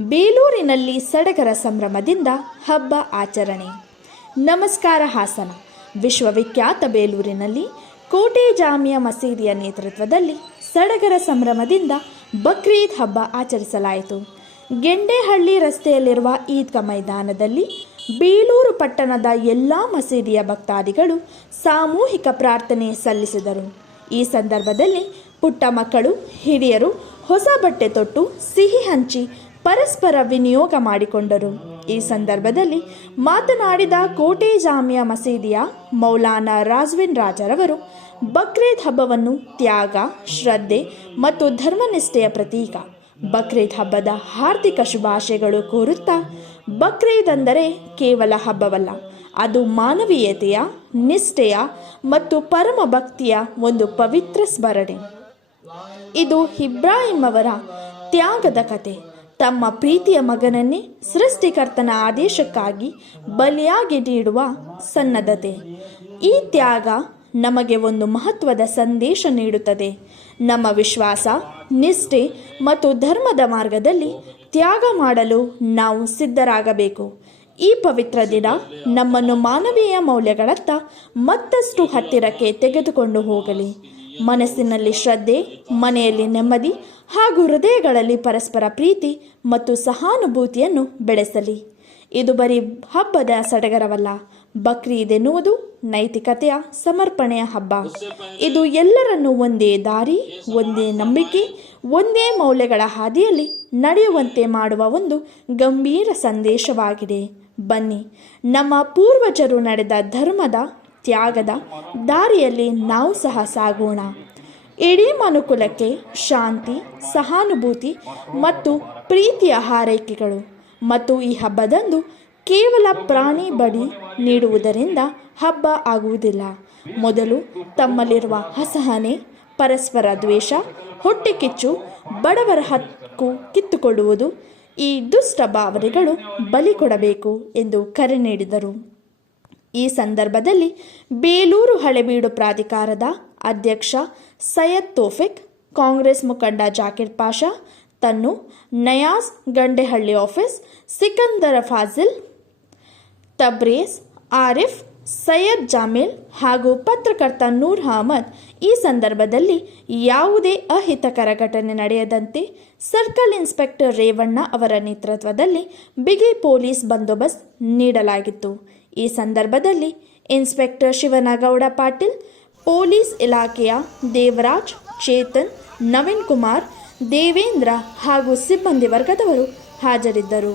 ಬೇಲೂರಿನಲ್ಲಿ ಸಡಗರ ಸಂಭ್ರಮದಿಂದ ಹಬ್ಬ ಆಚರಣೆ. ನಮಸ್ಕಾರ ಹಾಸನ. ವಿಶ್ವವಿಖ್ಯಾತ ಬೇಲೂರಿನಲ್ಲಿ ಕೋಟೆ ಜಾಮಿಯಾ ಮಸೀದಿಯ ನೇತೃತ್ವದಲ್ಲಿ ಸಡಗರ ಸಂಭ್ರಮದಿಂದ ಬಕ್ರೀದ್ ಹಬ್ಬ ಆಚರಿಸಲಾಯಿತು. ಗೆಂಡೇಹಳ್ಳಿ ರಸ್ತೆಯಲ್ಲಿರುವ ಈದ್ಗಾ ಮೈದಾನದಲ್ಲಿ ಬೇಲೂರು ಪಟ್ಟಣದ ಎಲ್ಲ ಮಸೀದಿಯ ಭಕ್ತಾದಿಗಳು ಸಾಮೂಹಿಕ ಪ್ರಾರ್ಥನೆ ಸಲ್ಲಿಸಿದರು. ಈ ಸಂದರ್ಭದಲ್ಲಿ ಪುಟ್ಟ ಮಕ್ಕಳು, ಹಿರಿಯರು ಹೊಸ ಬಟ್ಟೆ ತೊಟ್ಟು, ಸಿಹಿ ಹಂಚಿ ಪರಸ್ಪರ ವಿನಿಯೋಗ ಮಾಡಿಕೊಂಡರು. ಈ ಸಂದರ್ಭದಲ್ಲಿ ಮಾತನಾಡಿದ ಕೋಟೆ ಜಾಮಿಯಾ ಮಸೀದಿಯ ಮೌಲಾನಾ ರಾಜ್ವಿನ್ ರಾಜರವರು, ಬಕ್ರೀದ್ ಹಬ್ಬವನ್ನು ತ್ಯಾಗ, ಶ್ರದ್ಧೆ ಮತ್ತು ಧರ್ಮನಿಷ್ಠೆಯ ಪ್ರತೀಕ. ಬಕ್ರೀದ್ ಹಬ್ಬದ ಹಾರ್ದಿಕ ಶುಭಾಶಯಗಳು ಕೋರುತ್ತಾ, ಬಕ್ರೀದ್ ಅಂದರೆ ಕೇವಲ ಹಬ್ಬವಲ್ಲ, ಅದು ಮಾನವೀಯತೆಯ, ನಿಷ್ಠೆಯ ಮತ್ತು ಪರಮ ಭಕ್ತಿಯ ಒಂದು ಪವಿತ್ರ ಸ್ಮರಣೆ. ಇದು ಇಬ್ರಾಹಿಂ ಅವರ ತ್ಯಾಗದ ಕತೆ. ತಮ್ಮ ಪ್ರೀತಿಯ ಮಗನನ್ನೇ ಸೃಷ್ಟಿಕರ್ತನ ಆದೇಶಕ್ಕಾಗಿ ಬಲಿಯಾಗಿ ನೀಡುವ ಸನ್ನದ್ಧತೆ. ಈ ತ್ಯಾಗ ನಮಗೆ ಒಂದು ಮಹತ್ವದ ಸಂದೇಶ ನೀಡುತ್ತದೆ. ನಮ್ಮ ವಿಶ್ವಾಸ, ನಿಷ್ಠೆ ಮತ್ತು ಧರ್ಮದ ಮಾರ್ಗದಲ್ಲಿ ತ್ಯಾಗ ಮಾಡಲು ನಾವು ಸಿದ್ಧರಾಗಬೇಕು. ಈ ಪವಿತ್ರ ದಿನ ನಮ್ಮನ್ನು ಮಾನವೀಯ ಮೌಲ್ಯಗಳತ್ತ ಮತ್ತಷ್ಟು ಹತ್ತಿರಕ್ಕೆ ತೆಗೆದುಕೊಂಡು ಹೋಗಲಿ. ಮನಸ್ಸಿನಲ್ಲಿ ಶ್ರದ್ಧೆ, ಮನೆಯಲ್ಲಿ ನೆಮ್ಮದಿ ಹಾಗೂ ಹೃದಯಗಳಲ್ಲಿ ಪರಸ್ಪರ ಪ್ರೀತಿ ಮತ್ತು ಸಹಾನುಭೂತಿಯನ್ನು ಬೆಳೆಸಲಿ. ಇದು ಬರೀ ಹಬ್ಬದ ಸಡಗರವಲ್ಲ ಬಕ್ರೀದ್ ಎನ್ನುವುದು ನೈತಿಕತೆಯ ಸಮರ್ಪಣೆಯ ಹಬ್ಬ. ಇದು ಎಲ್ಲರನ್ನು ಒಂದೇ ದಾರಿ, ಒಂದೇ ನಂಬಿಕೆ, ಒಂದೇ ಮೌಲ್ಯಗಳ ಹಾದಿಯಲ್ಲಿ ನಡೆಯುವಂತೆ ಮಾಡುವ ಒಂದು ಗಂಭೀರ ಸಂದೇಶವಾಗಿದೆ. ಬನ್ನಿ, ನಮ್ಮ ಪೂರ್ವಜರು ನಡೆದ ಧರ್ಮದ ತ್ಯಾಗದ ದಾರಿಯಲ್ಲಿ ನಾವು ಸಹ ಸಾಗೋಣ. ಇಡೀ ಮನುಕುಲಕ್ಕೆ ಶಾಂತಿ, ಸಹಾನುಭೂತಿ ಮತ್ತು ಪ್ರೀತಿಯ ಹಾರೈಕೆಗಳು ಮತ್ತು ಈ ಹಬ್ಬದಂದು ಕೇವಲ ಪ್ರಾಣಿ ಬಡಿ ನೀಡುವುದರಿಂದ ಹಬ್ಬ ಆಗುವುದಿಲ್ಲ. ಮೊದಲು ತಮ್ಮಲ್ಲಿರುವ ಅಸಹನೆ, ಪರಸ್ಪರ ದ್ವೇಷ ಹೊಟ್ಟೆ ಕಿಚ್ಚು ಬಡವರ ಹಕ್ಕು ಕಿತ್ತುಕೊಳ್ಳುವುದು ಈ ದುಷ್ಟ ಭಾವನೆಗಳು ಬಲಿ ಕೊಡಬೇಕು ಎಂದು ಕರೆ ನೀಡಿದರು. ಈ ಸಂದರ್ಭದಲ್ಲಿ ಬೇಲೂರು ಹಳೆಬೀಡು ಪ್ರಾಧಿಕಾರದ ಅಧ್ಯಕ್ಷ ಸೈಯದ್ ತೋಫಿಕ್, ಕಾಂಗ್ರೆಸ್ ಮುಖಂಡ ಜಾಕಿರ್ ಪಾಷಾ, ತನ್ನು ನಯಾಸ್ ಗಂಡೆಹಳ್ಳಿ ಆಫೀಸ್, ಸಿಕಂದರ ಫಾಜಿಲ್, ತಬ್ರೇಜ್, ಆರಿಫ್, ಸೈಯದ್ ಜಾಮೀಲ್ ಹಾಗೂ ಪತ್ರಕರ್ತ ನೂರ್ ಅಹಮದ್ ಈ ಸಂದರ್ಭದಲ್ಲಿ ಯಾವುದೇ ಅಹಿತಕರ ಘಟನೆ ನಡೆಯದಂತೆ ಸರ್ಕಲ್ ಇನ್ಸ್ಪೆಕ್ಟರ್ ರೇವಣ್ಣ ಅವರ ನೇತೃತ್ವದಲ್ಲಿ ಬಿಗಿ ಪೊಲೀಸ್ ಬಂದೋಬಸ್ತ್ ನೀಡಲಾಗಿತ್ತು. ಈ ಸಂದರ್ಭದಲ್ಲಿ ಇನ್ಸ್ಪೆಕ್ಟರ್ ಶಿವನಗೌಡ ಪಾಟೀಲ್, ಪೊಲೀಸ್ ಇಲಾಖೆಯ ದೇವರಾಜ್, ಚೇತನ್, ನವೀನ್ ಕುಮಾರ್, ದೇವೇಂದ್ರ ಹಾಗೂ ಸಿಬ್ಬಂದಿ ವರ್ಗದವರು ಹಾಜರಿದ್ದರು.